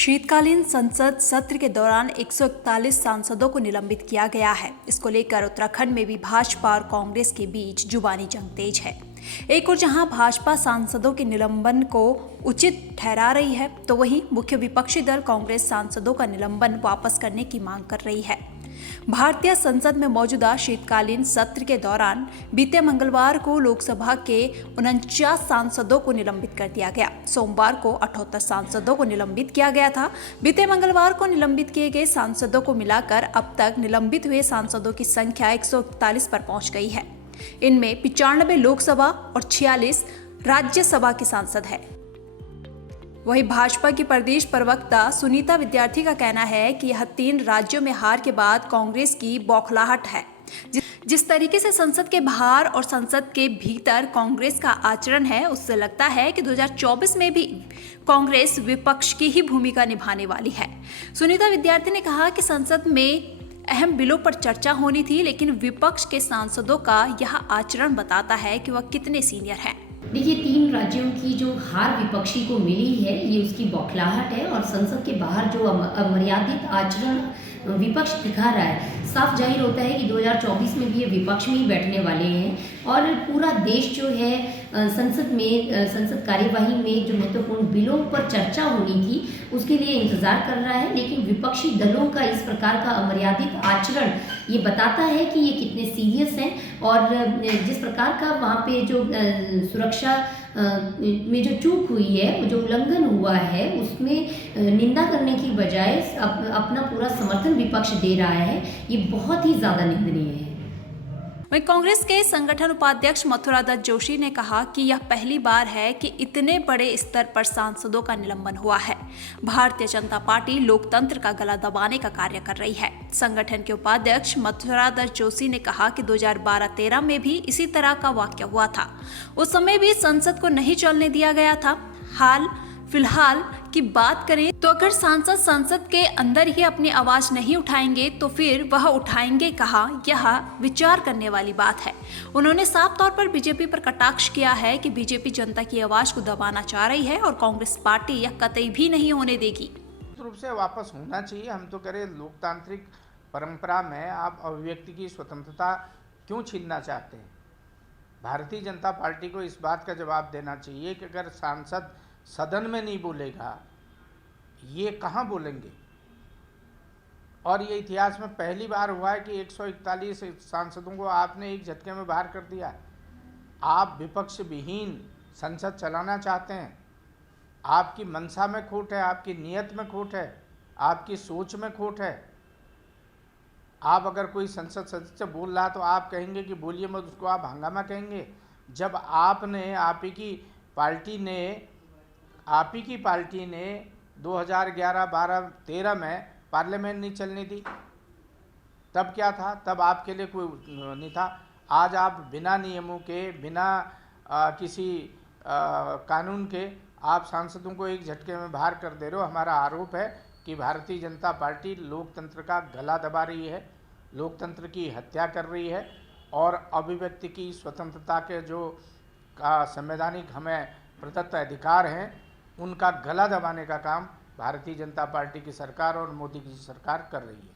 शीतकालीन संसद सत्र के दौरान 141 सांसदों को निलंबित किया गया है। इसको लेकर उत्तराखंड में भी भाजपा और कांग्रेस के बीच जुबानी जंग तेज है। एक और जहां भाजपा सांसदों के निलंबन को उचित ठहरा रही है, तो वहीं मुख्य विपक्षी दल कांग्रेस सांसदों का निलंबन वापस करने की मांग कर रही है। भारतीय संसद में मौजूदा शीतकालीन सत्र के दौरान बीते मंगलवार को लोकसभा के 49 सांसदों को निलंबित कर दिया गया। सोमवार को 78 सांसदों को निलंबित किया गया था। बीते मंगलवार को निलंबित किए गए सांसदों को मिलाकर अब तक निलंबित हुए सांसदों की संख्या 141 पर पहुंच गई है। इनमें 95 लोकसभा और 46 राज्यसभा के सांसद हैं। वहीं भाजपा की प्रदेश प्रवक्ता सुनीता विद्यार्थी का कहना है कि यह 3 राज्यों में हार के बाद कांग्रेस की बौखलाहट है। जिस तरीके से संसद के बाहर और संसद के भीतर कांग्रेस का आचरण है, उससे लगता है कि 2024 में भी कांग्रेस विपक्ष की ही भूमिका निभाने वाली है। सुनीता विद्यार्थी ने कहा कि संसद में अहम बिलों पर चर्चा होनी थी, लेकिन विपक्ष के सांसदों का यह आचरण बताता है कि वह कितने सीनियर हैं। देखिए, 3 राज्यों की जो हार विपक्षी को मिली है, ये उसकी बौखलाहट है। और संसद के बाहर जो अमर्यादित आचरण विपक्ष दिखा रहा है, साफ जाहिर होता है कि 2024 में भी ये विपक्ष में ही बैठने वाले हैं। और पूरा देश जो है संसद कार्यवाही में जो महत्वपूर्ण बिलों पर चर्चा होनी थी, उसके लिए इंतजार कर रहा है। लेकिन विपक्षी दलों का इस प्रकार का अमर्यादित आचरण ये बताता है कि ये कितने सीरियस हैं। और जिस प्रकार का वहाँ पे जो सुरक्षा में जो चूक हुई है, जो उल्लंघन हुआ है, उसमें निंदा करने की बजाय अपना पूरा समर्थन विपक्ष दे रहा है, ये बहुत ही ज़्यादा निंदनीय है। वहीं कांग्रेस के संगठन उपाध्यक्ष मथुरा दत्त जोशी ने कहा कि यह पहली बार है कि इतने बड़े स्तर पर सांसदों का निलंबन हुआ है। भारतीय जनता पार्टी लोकतंत्र का गला दबाने का कार्य कर रही है। संगठन के उपाध्यक्ष मथुरा दत्त जोशी ने कहा कि 2012-13 में भी इसी तरह का वाकया हुआ था। उस समय भी संसद को नहीं चलने दिया गया था। फिलहाल की बात करें तो अगर सांसद संसद के अंदर ही अपनी आवाज नहीं उठाएंगे तो फिर वह उठाएंगे कहाँ, यह विचार करने वाली बात है। उन्होंने साफ तौर पर बीजेपी पर कटाक्ष किया है कि बीजेपी जनता की आवाज को दबाना चाह रही है और कांग्रेस पार्टी यह कतई भी नहीं होने देगी। रूप से वापस होना चाहिए। हम तो करें, लोकतांत्रिक परंपरा में आप अभिव्यक्ति की स्वतंत्रता क्यों छीनना चाहते हैं? भारतीय जनता पार्टी को इस बात का जवाब देना चाहिए कि अगर सांसद सदन में नहीं बोलेगा, ये कहाँ बोलेंगे? और ये इतिहास में पहली बार हुआ है कि 141 सांसदों को आपने एक झटके में बाहर कर दिया। आप विपक्ष विहीन संसद चलाना चाहते हैं। आपकी मंशा में खोट है, आपकी नीयत में खोट है, आपकी सोच में खोट है। आप अगर कोई संसद सदस्य बोल रहा तो आप कहेंगे कि बोलिए मत, उसको आप हंगामा कहेंगे। जब आप ही की पार्टी ने 2011, 12, 13 में पार्लियामेंट नहीं चलने दी, तब क्या था? तब आपके लिए कोई नहीं था। आज आप बिना नियमों के, बिना किसी कानून के आप सांसदों को एक झटके में बाहर कर दे रहे हो। हमारा आरोप है कि भारतीय जनता पार्टी लोकतंत्र का गला दबा रही है, लोकतंत्र की हत्या कर रही है और अभिव्यक्ति की स्वतंत्रता के जो संवैधानिक हमें प्रदत्त अधिकार हैं, उनका गला दबाने का काम भारतीय जनता पार्टी की सरकार और मोदी की सरकार कर रही है।